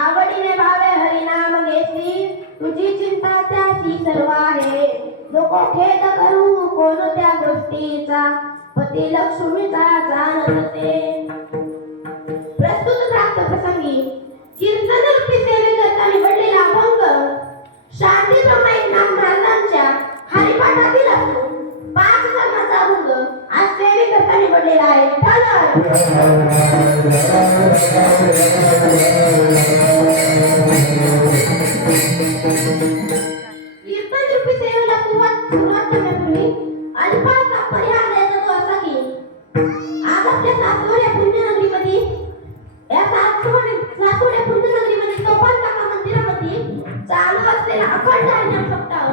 आवडीने भावे हरिनाम घेतली, तुझी चिंता त्याची सर्व आहे. नको खेद करू कोणत्या गोष्टीचा, पती लक्ष्मीचा जाणते. प्रस्तुत प्राप्त प्रसंगी कीर्तन रूपी सेवेकरता निवडलेला अभंग शांतीप्रभू एकनाथ महाराजांच्या हरिपाठातील असून 5 धर्माचा अभंग आज सेवेकरता निवडलेला आहे. कीर्तन रूपी सेवेला सुरुवात करण्यापूर्वी अल्पाचा परिहार द्यायचा तो असा की आज आपल्या सासवड्या पुण्यनगरीमध्ये या सासवड्या पुण्यनगरीमध्ये कपालकाका मंदिरामध्ये चालू असलेला अखंड हरिनाम सप्ताह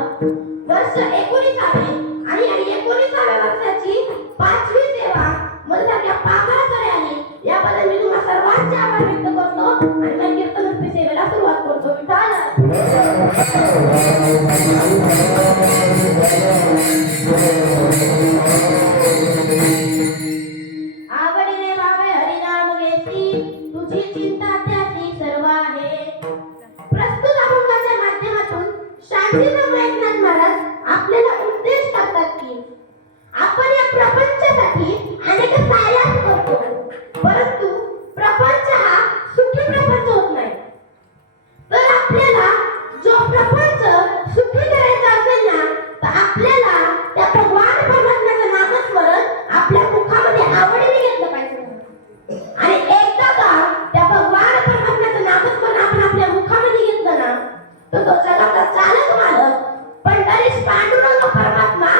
वर्ष 19 आणि 19व्या वर्षाची 5वी सेवा मला सारख्या पाकळकडे आली. याबद्दल मी तुम्हा सर्वांचे आवडीने भावे हरिनाम घेती तुझी चिंता त्याची सर्व आहे. प्रस्तुत अभंगाच्या माध्यमातून शांतीराम एकनाथ महाराज आपल्याला उपदेश करतात की आपण या प्रपंचासाठी अनेक प्रयास करतो, परंतु प्रपंच हा सुखी प्रपंच होत नाही. तर आपल्याला जो प्रपंच सुखी करायचा असेल ना, तर आपल्याला त्या भगवान परमात्म्याचं नामस्मरण आपल्या मुखामध्ये आवडीने घेतलं पाहिजे. आणि एकदा का त्या भगवान परमात्म्याचं नामस्मरण आपण आपल्या मुखामध्ये घेतलं ना, तर तो जगाचा चालक मालक पंढरीश पांडुरंग परमात्मा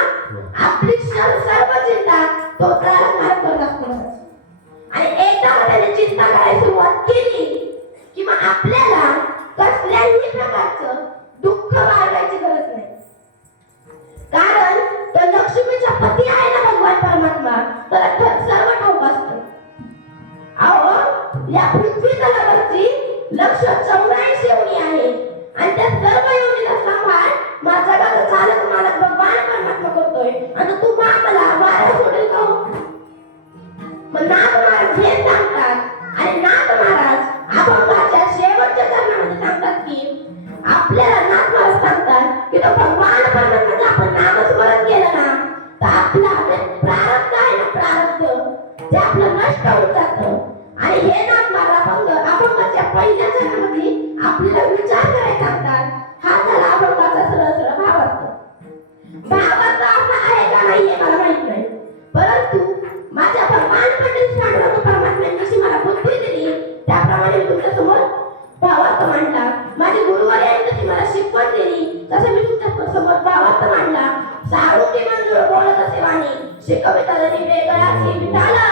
आपली सर्व चिंता तो चालक मालक करत असतो. आणि एकदा त्याने चिंता करायला सुरुवात केली की मग आपल्याला कसल्याही प्रकारचं दुःख बाळगायची गरज नाही. कारण तो लक्ष्मीचा पती आहे ना भगवान परमात्मा, तर सर्व ठाऊक असतं. अहो, या पृथ्वी तलावरची 184 योनी आहे आणि त्या सर्व योनीचा सांभाळ माझा जगाचा चालक मालक भगवान परमात्मा करतोय. आणि तू मला वारा सोडेल का? मग नाथ महाराज हे सांगतात आणि नाथ महाराज अभंगाच्या शेवटच्या चरणामध्ये सांगतात की आपल्याला नाथ महाराज सांगतात की तो भगवान परमात्म्याचं आपण नामस्मरण केलं ना, तर आपला प्रारब्ध आहे ना, प्रारब्ध ते आपलं नष्ट होत जातं. आणि हे नाथ महाराज अभंगाच्या पहिल्या चरणामध्ये आपल्याला विचार करायला सांगतात. हा झाला अभंगाचा सरळ सरळ भावार्थ. भावार्थ असा आहे का नाही हे मला माहित नाही, परंतु माझ्या भगवान पंडित पांडुरंग परमात्म्यांनी जशी मला बुद्धी दिली त्याप्रमाणे मी तुमच्या समोर भावार्थ मांडला. माझे गुरुवारी यांनी जशी मला शिकवण दिली तसं मी तुमच्या समोर भावार्थ मांडला. सारुकी मंजूळ बोलत असे वाणी शिकविता जरी वेगळाची विठाला.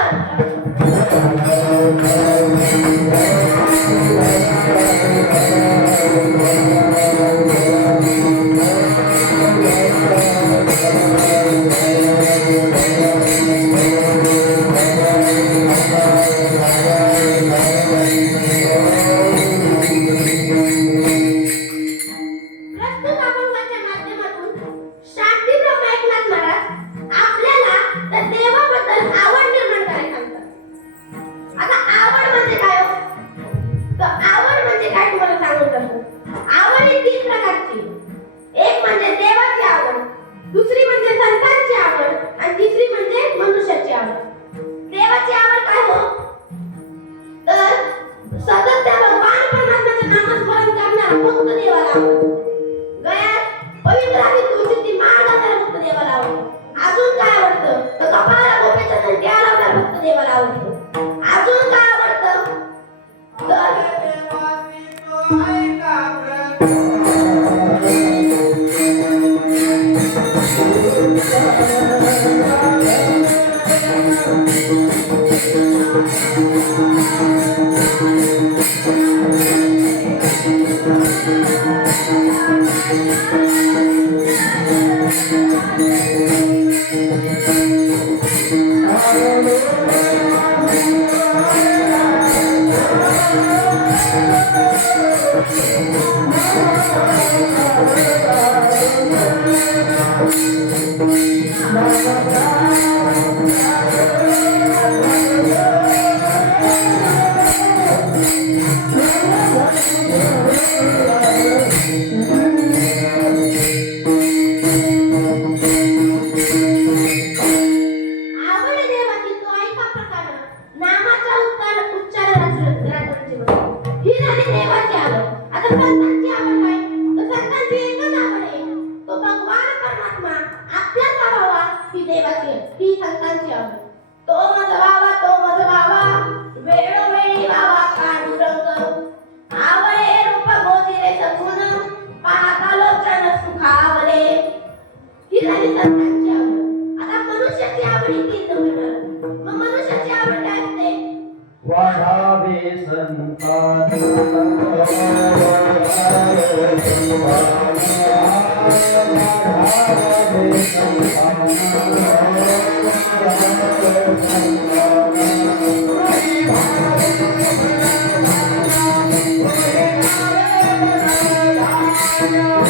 Yeah.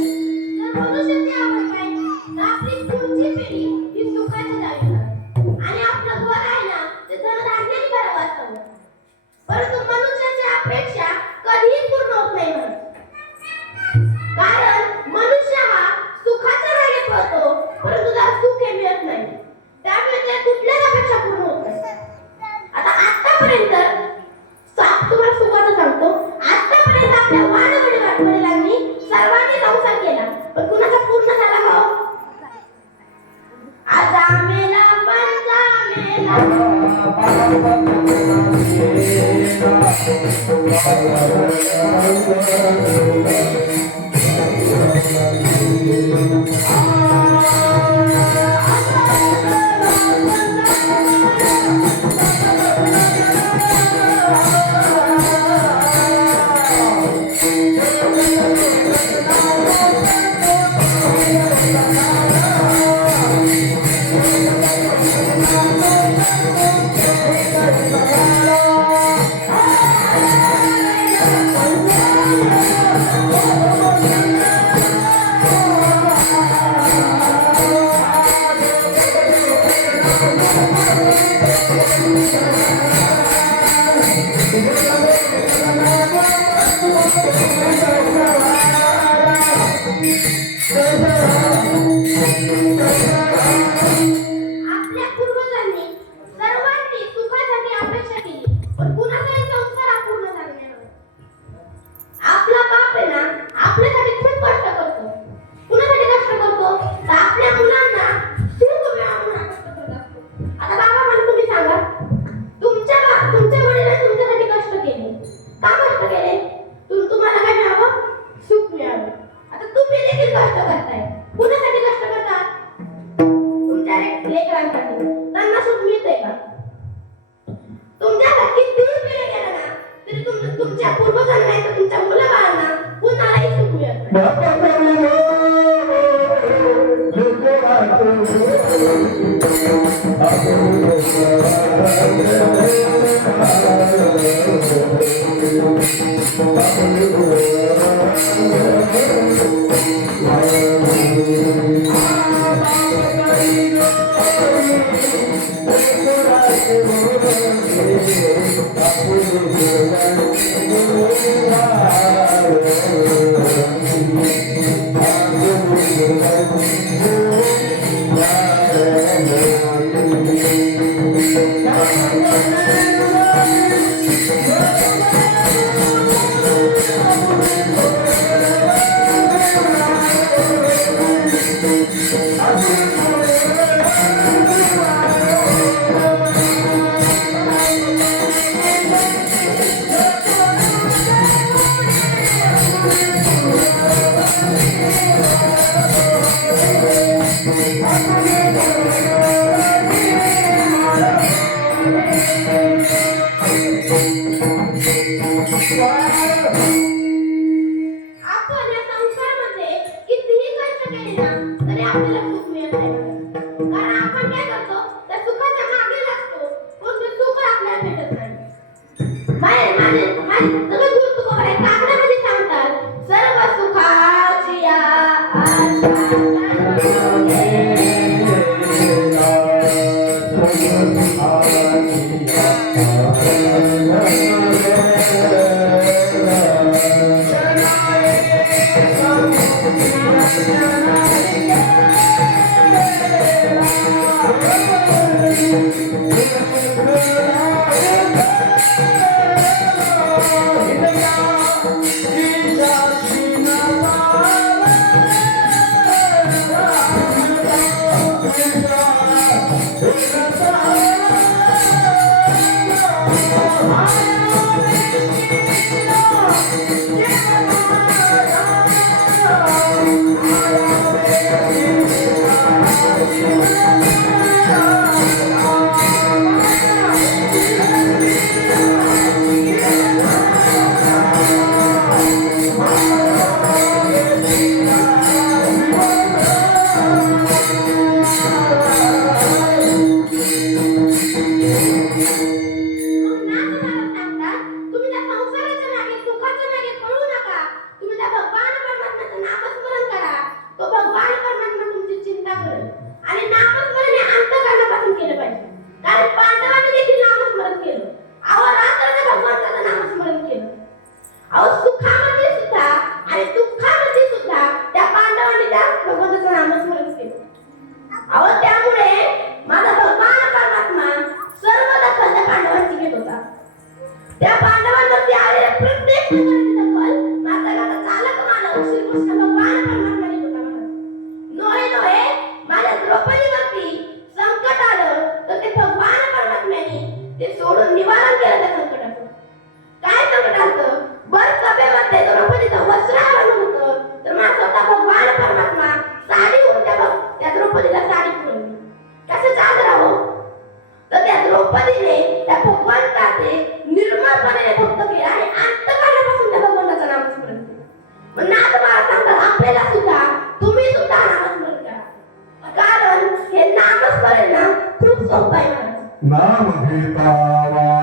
मनुष्याची आवड काय तर आपली पुढची पिढी ही सुखाची जावी आणि आपलं घर आहे ना ते धनधान्याने भरावं असावं. परंतु मनुष्याची अपेक्षा कधीही पूर्ण होत नाही म्हणत. कारण मनुष्य हा सुखाच्या मागे पळतो परंतु त्याला सुख हे मिळत नाही. त्यामुळे त्या कुठल्याच अपेक्षा पूर्ण होत नाही. आता आतापर्यंत तुम्हाला सुखाचं सांगतो, आतापर्यंत आपल्या वडिलांनी सर्वांनी संसार केला पण कुणाचा पूर्ण झाला हो? आजा मेला पंजा मेला तुमच्या पूर्वजांना तुमच्या मुलाबाळांना कुणालाही सुख मिळत त्या पांडवांवरती आलेल्या प्रत्येक संकटाची दखल माता गाता चालक मानव श्रीकृष्ण भगवान परमात्म्याने होता महाराज. नोहे नोहे माझ्या द्रौपदीवरती संकट आलं तर ते भगवान परमात्म्याने ते सोडून निवारण केलं त्या संकटाचं. काय संकट आलं? बर सभेमध्ये द्रौपदीचं वस्त्र आवडलं होतं तर माझा स्वतः भगवान परमात्मा साडी होत्या बघ त्या द्रौपदीला साडी पुरवली. कसं चादर हो तर त्या द्रौपदीने त्या भगवंताचे निर्मळपणे भक्त केले आणि अंतःकरणापासून त्या भगवंताचं नामस्मरण केलं. मग नाथ महाराज सांगतात आपल्याला सुद्धा तुम्ही सुद्धा नामस्मरण करा, कारण हे नामस्मरण ना खूप सोपं आहे महाराज. नाम घेता वाया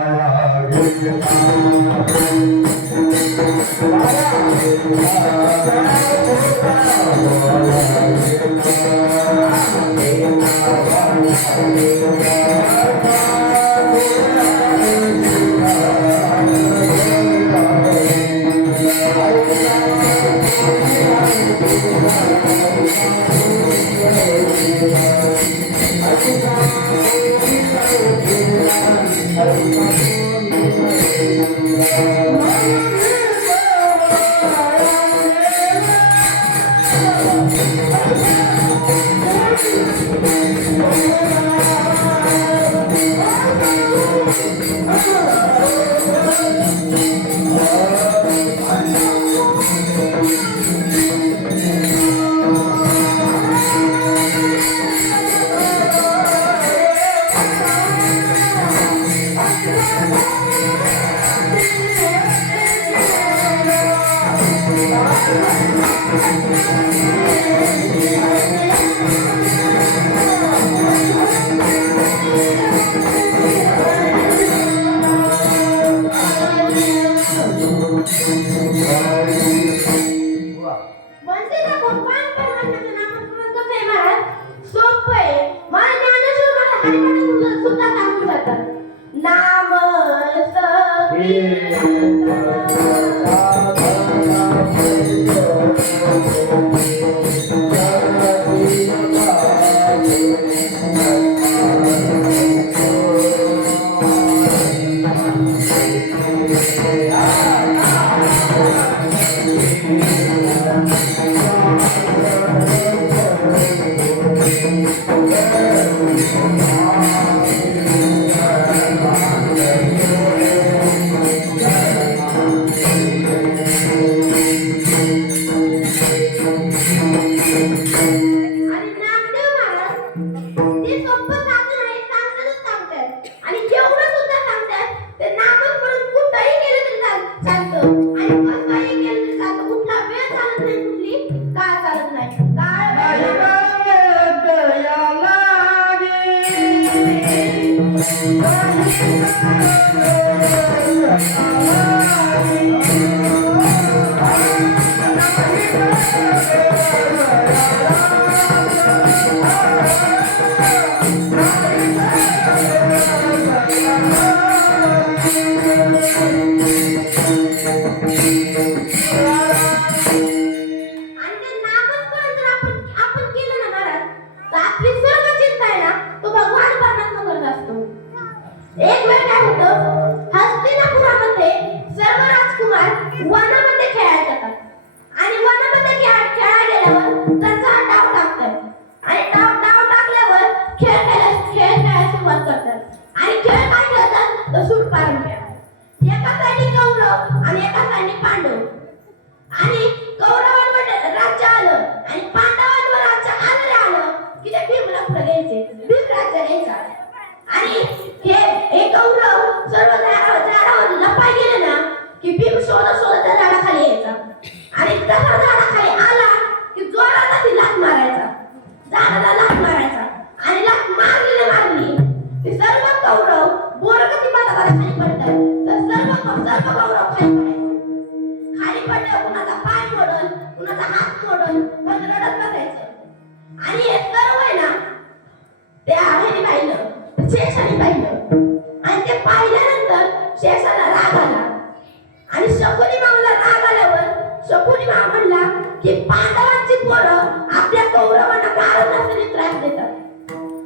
घेता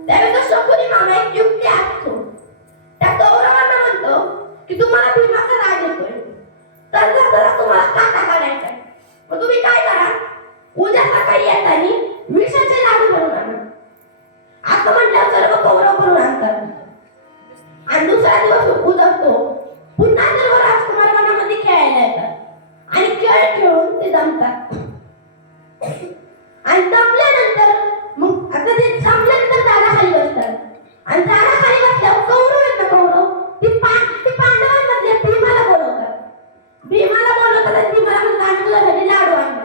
त्यावेळेस शकुनी मामा एक युक्ती आखतो. त्या कौरवांना म्हणतो की तुम्हाला भीमाचा उद्या सकाळी येताना विषाचे लाडू बनवून आणा. असं म्हटल्यावर सर्व कौरव करून आणतात आणि दुसरा दिवस उदकतो. पुन्हा सर्व राजकुमार वनामध्ये खेळायला येतात आणि खेळ खेळून ते दमतात. आणि दमल्यानंतर मग आता ते संपल्यानंतर दाराखाली बसतात आणि दाराखाली बसल्यावर कौरव आहेत ना कौरव ती पांडवांमधले भीमाला बोलवतात. भीमाला बोलवतात आणि भीमाला म्हणतात आम्ही तुझ्यासाठी लाडू आणले.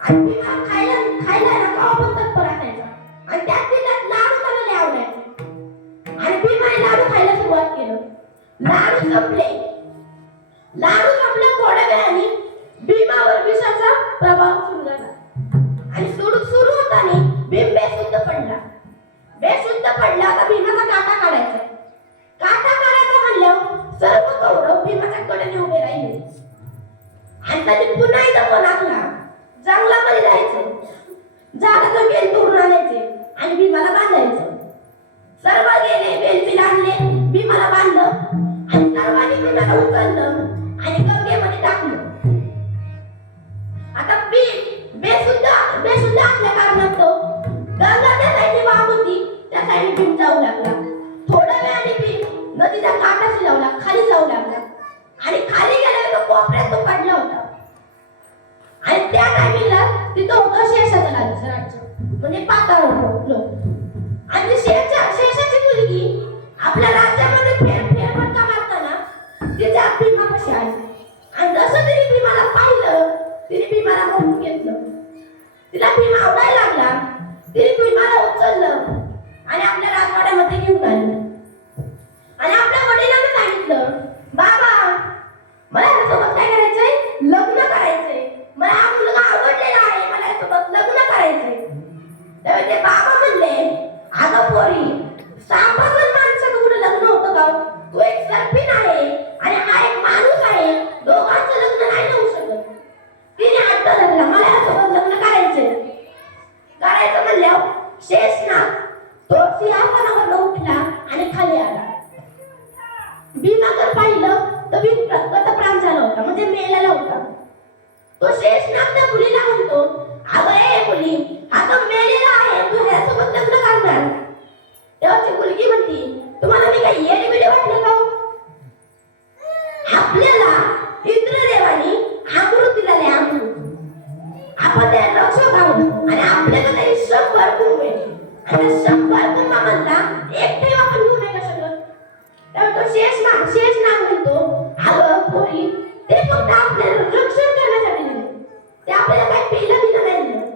आणि भीमा खायला खायला ना का आपण तत्पर असायचा आणि त्यात तिला लाडू त्याला लय आवडायचे आणि भीमाने लाडू खायला सुरुवात केलं. लाडू संपले थोड्या वेळाने भीमावर विषाचा प्रभाव सुरू झाला आणि सुरू होताना भीम बेशुद्ध पडला. आता भीमाचा काटा काढायचा म्हणल्यावर सर्व कौरव भीमाच्या कडेने उभे राहिले आणि त्यांनी पुन्हा एकदा फोन आणला. जंगलामध्ये जायचं, झाडाचं बेल तोडून आणायचे आणि भीमाला बांधायचं. सर्व गेले, बेल आणले, भीमाला बांधलं आणि सर्वांनी भीमाला उचललं आणि गंगेमध्ये टाकलं. आता भीम बेशुद्ध असल्या कारणास्तव गंगा त्या साईडने वाहत होती, त्या साईडने भीम जाऊ लागला. थोड्या वेळाने भीम नदीच्या काठाशी खाली जाऊ लागला आणि खाली गेल्यावर तो कोपऱ्यात तो पडला होता. आणि त्या टायमिंगला तिथं होतं शेषाचं राज्य म्हणजे पाताळ लोक आणि शेषाची मुलगी आपल्या राज्यामध्ये फेरफटका मारताना तिच्या भीमापाशी आली आणि जसं तिने भीमाला पाहिलं तिने भीमाला बघून घेतलं. तिला भीम आवडायला लागला. तिने भीमाला उचललं आणि आपल्या राजवाड्यामध्ये घेऊन आलं आणि आपल्या वडिलांना सांगितलं, बाबा मला याच्यासोबत काय करायचंय, लग्न करायचंय, मला हा मुलगा आवडलेला आहे, मला याच्यासोबत लग्न करायचंय. तेव्हा ते बाबा म्हणले, अगं पोरी, सापाचं माणसाचं कुठं लग्न होतं का? तू एक सर्पिन आहे आणि हा एक माणूस आहे, दोघांचं लग्न नाही होऊ शकत. तिने हट्ट धरला, मला याच्यासोबत लग्न करायचं म्हणल्यावर शेषनाग तो सिंहासनावर उठला आणि खाली आला. भीमा जर पाहिलं तर भीम गतप्राण झाला होता म्हणजे मेलेला होता. तो शेषनाग त्या मुलीला म्हणतो, अगं ए मुली, हा तर मेलेला आहे, तू ह्यासोबत लग्न करणार? तेव्हा ती मुलगी म्हणती, तुम्हाला मी काही येडे वाटलं का? आपल्याला इंद्रदेवानी अमृत दिलेले अमृत आपण त्याला रक्षक आहोत आणि आपल्याकडे 100 गुण मिळते आणि 100 गुणांमधला एक ठेवा आपण घेऊ नाही का शकत? तेव्हा तो शेषनाग म्हणतो, अगं पोरी, ते फक्त आपल्याला रक्षण करण्यासाठी दिले, ते आपल्याला काही पेला दिलं नाही दिलं.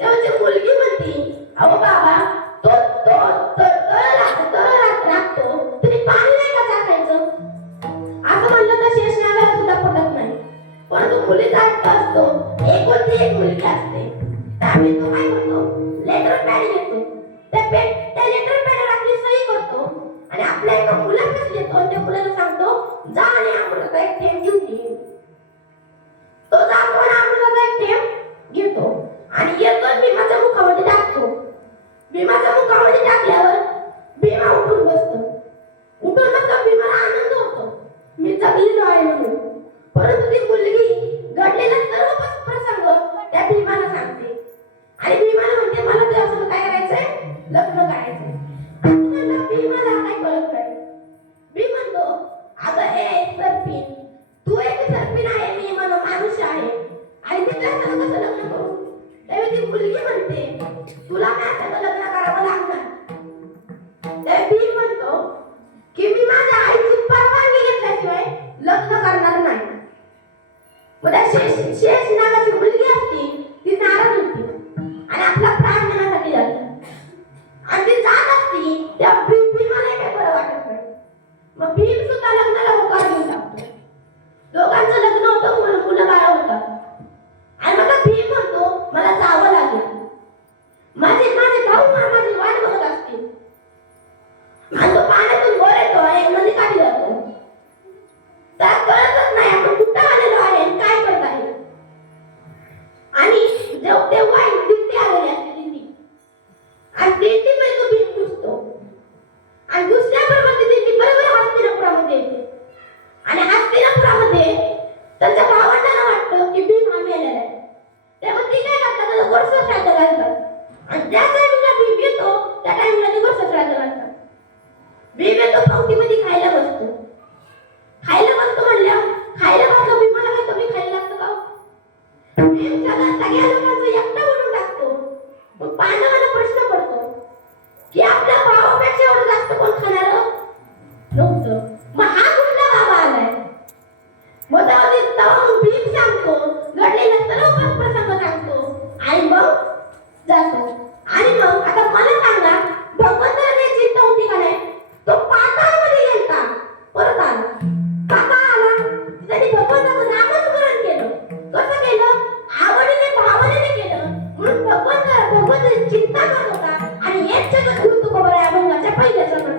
तेव्हा ती मुलगी म्हणती, अहो बाबा, तो लागतो तरी पाणी नाही का टाकायचं? असं म्हणलं तर शेषनागाला सुद्धा पटत नाही. परंतु मुलीचा हट्ट असतो, एक मुलगी असते. त्यामुळे तो काय करतो, लेटर पॅड घेतो, त्या लेटर पॅडवर आपली सही करतो आणि आपल्या एका मुलाकडे देतो आणि त्या मुलाला सांगतो, जा आणि अमृताचा एक थेंब घेऊन ये. तो जातो आणि अमृताचा एक थेंब घेतो आणि येतो भीमाच्या मुखामध्ये टाकतो. भीमाच्या मुखामध्ये टाकल्यावर भीमा उठून बसतो. भीमाला आनंद होतो, मी जगलेलो आहे म्हणून. परंतु ती मुलगी घडलेला सर्व प्रसंग त्या भीमाला सांगते आणि भीमाला म्हणते, मला तुझ्यासोबत काय करायचंय, लग्न करायचंय. भीमाला काय कळत नाही. भीम म्हणतो, अगं हे सर्पिन, तू एक सर्पिन आहे, मी माणूस आहे आणि मी तुझ्यासोबत कसं लग्न करू? तेव्हा ती मुलगी म्हणते, तुला माझ्यासोबत लग्न करावं लागणार. तेव्हा भीम म्हणतो की मी माझ्या आईची परवानगी घेतल्याशिवाय लग्न करणार नाही. मग त्या शेषनागाची मुलगी असती, ती नाराज होती आणि आपला प्राण देण्यासाठी जाते आणि ती जात असती, त्या भीमाला काही बरं वाटत नाही. मग भीम सुद्धा लग्नाला होकार देऊन टाकतो. दोघांचं लग्न होतं, मुलं बाळ होतात आणि मग भीम म्हणतो, मला जावं लागेल, माझे भाऊ माझी वाट बघत असतील. आणि तो पाण्यातून वर येतो आणि नदी काढी जातो. त्याला कळतच नाही आपण कुठं आलेलो आहे आणि काय करत आहे. सगळ्या लोकांचं एकटं म्हणून टाकतो. मग पांडवांना प्रश्न पडतो की आपल्या भावापेक्षा एवढं जास्त कोण खाणार नव्हतं. मग हा कुठला बाबा आलाय? मग तेव्हा भीम सांगतो, घडलेला सर्व प्रसंग सांगतो आणि मग जातो. आणि मग आता मला सांगा, भगवंताने चिंता होती का नाही? तो पाताळमध्ये गेलता, परत आला. का आला? त्याने भगवंताचं नामस्मरण केलं. कसं केलं? आवडीने भावनेने केलं. म्हणून भगवंत चिंता करत होता. आणि हेच जगत गुरु तुकोबराय अभंगाच्या पहिल्या चरणात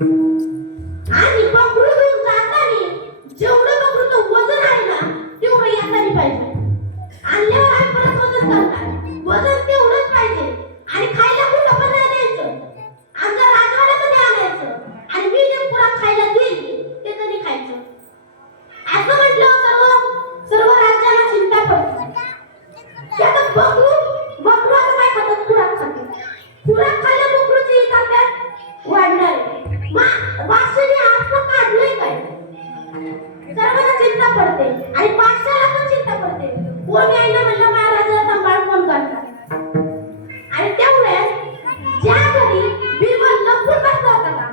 आणि बकरू घेऊन जाताना जेवढं बकरूचं वजन आहे ना तेवढं येताना पाहिजे. आणल्यावर आम्ही परत वजन करणार, वजन तेवढंच पाहिजे. आणि खायला कुठं पण नाही द्यायचं, आमच्या राजवाड्यामध्ये आणायचं आणि मी जे पुरा खायला देईल ते तरी खायचं. असं म्हटलं सर्व राज्याला चिंता पडते. त्यात बकरू आता काय खातात, खुराक खाते. खुराक खायला बकरूची ताकद वाढणार आहे. वासने आपलं काढलंय काय, सर्वांना चिंता पडते आणि पाठशाला पण चिंता पडते. कोण यायला म्हणलं महाराजाला सांभाळ कोण करणार. आणि त्यामुळे ज्या घरी बिरबल लपून बसला होता का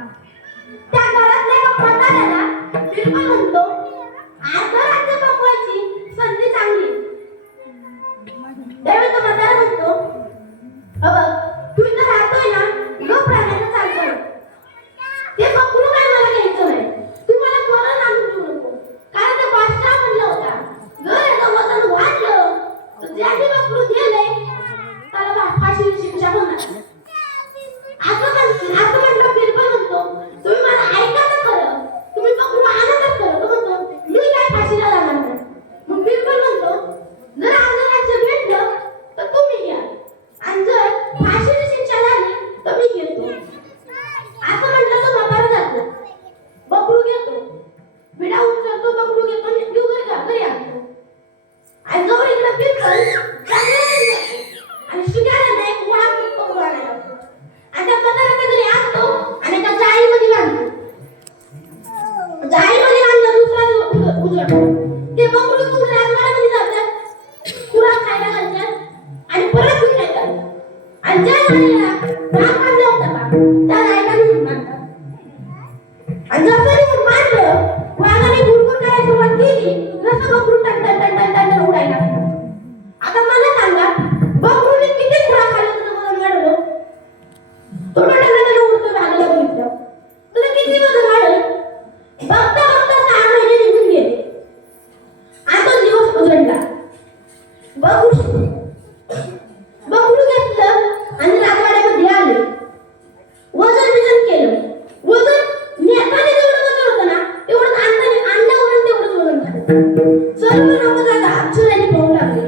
त्या घरातल्या एका म्हाताऱ्याला बिरबल म्हणतो, अर्ध राज्य कमवायची संधी चांगली. त्यावेळी तो म्हातारा म्हणतो, बघ तू इथं राहतोय ना, लो प्राण्याचं चालतोय, ते बकरू काय मला घ्यायचं नाही, तू मला मरण आणून देऊ नको. कारण ते बादशाह म्हणला होता, जर याचं वजन वाढलं तर ज्याने बकरू दिलंय त्याला फाशीची शिक्षा होणार. असं म्हटलं बिरबल म्हणतो, तुम्ही मला ऐका तर खरं, तुम्ही बकरू आणा तर खरं. तो म्हणतो, मी काय फाशीला जाणार नाही. मग बिरबल म्हणतो, जर आपलं राज्य भेटलं तर तुम्ही घ्या आणि जर फाशीची शिक्षा झाली तर मी घेतो. असं म्हटलं तर म्हातारा जातो, बकरू घेतो, विडा उचलतो, बकरू घेतो आणि घरी आणतो. आणि जवळ इकडे बिरबल आणि शिकायला नाही वाघ बकरू आणायला लागतो. आणि त्या म्हाताऱ्याच्या घरी आणतो आणि त्या जाळीमध्ये बांधतो. जाळीमध्ये बांधलं दुसरा उजळतो. ते बकरू घेऊन राजवाड्यामध्ये जातात, खुराक खायला घालतात आणि परत घेऊन येतात. आणि ज्या जाळीला राग बांधला होता का त्या जाळीला घेऊन बांधतात. आणि जसं घेऊन बांधलं, वाघाने गुडगुड करायला सुरुवात केली, जसं बकरू टन उडायला लागलं. आता मला सांगा, बकरूने किती खुराक खाल्लं तुझं वजन वाढवलं? थोडं उडतो भागाला बघितलं तुला किती वजन वाढलं? बघता 6 महिने निघून गेले. आता दिवस उजळला. बकरू घेतलं आणि राजवाड्यामध्ये आले. वजन केलं. वजन नेताने जेवढं वजन होतं ना तेवढं आणल्यावरून तेवढंच वजन झालं. सर्व लोक त्याला आश्चर्याने पाहू लागले.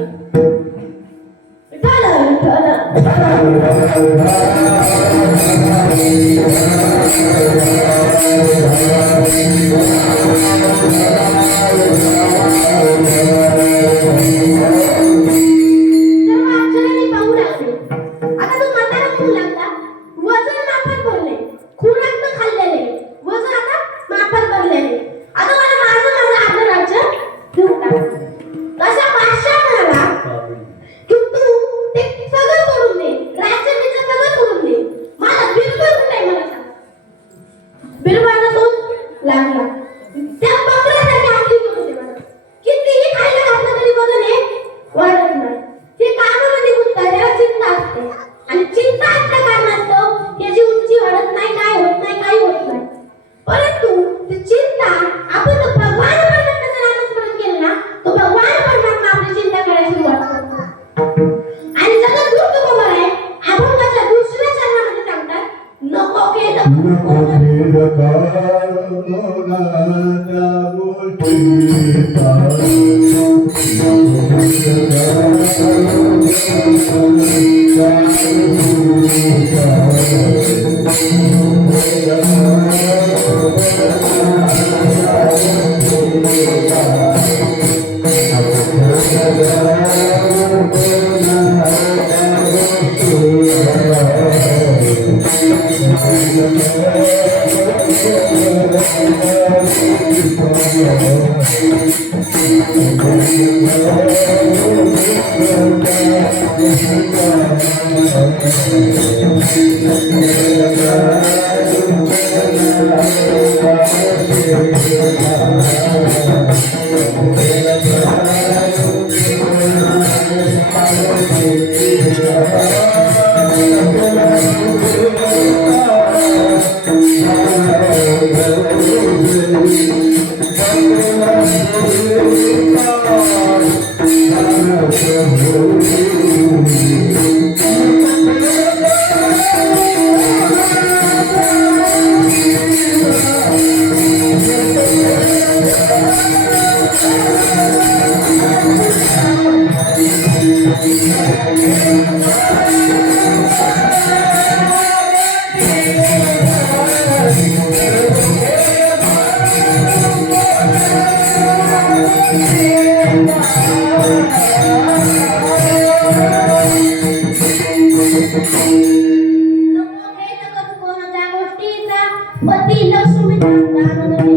पती लक्ष्मीचा दान दे.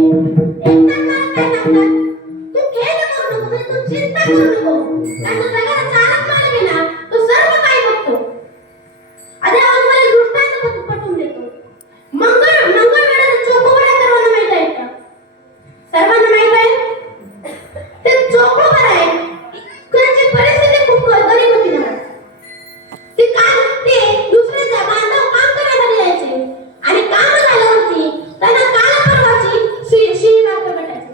एकदा मला काय सांगतात, तू खेळ करू नको, म्हणजे तू चिंता करू नको, कारण तू जगाला चालत मार्गे ना तू सर्व काही बघतो. आधी आपण मला एक दृष्टांत पटवून देतो. मंगळवेढ्याचं चोकोबार सर्वांना माहित आहे का? सर्वांना माहित आहे? ते चोकोबार आहे, कुणाची परिस्थिती खूप गरीब होती ना, ते दुसऱ्याच्या बांधावर काम करण्यासाठी जायचे आणि काम झाल्यावरती त्यांना काल परवाची शिळी भाकर भेटायची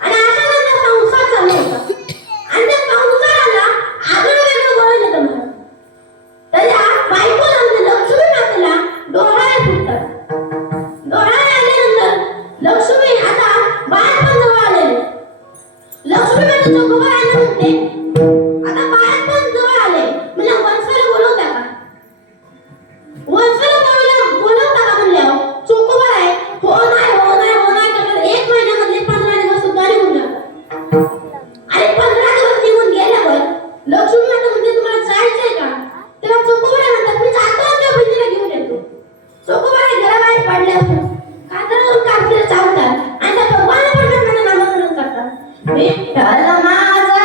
आणि अशा त्यांचा संसार चालू होता. आणि त्या संसाराला आगळं वेगळं वळण येतं म्हणून त्याच्या बायकोला म्हणजे लक्ष्मी मातेला डोहाळे फुटतात. डोहाळे आल्यानंतर लक्ष्मी आता बाळपण जवळ आलेले. लक्ष्मी माते चोकोबार आईला म्हणते, आता बाळपण जवळ आले, म्हणजे वत्साला बोलवता का? वत्साला बोलवता का म्हणल्यावर चोकोबार आहे, हो नाही हो नाही हो नाही करतात. 1 महिन्यामध्ये 15 दिवस सुद्धा निघून जातात. आणि 15 दिवस निघून गेल्यावर लक्ष्मी माता म्हणते, तुम्हाला जायचंय का? तेव्हा चोकोबार म्हणतात, मी जातो आणि त्या बहिणीला घेऊन येतो. चोकोबार घराबाहेर पडल्यावर कातरावरून कारतीला चालतात आणि त्या भगवान परमेश्वराचं नामस्मरण करतात. विठ्ठल माझा माझा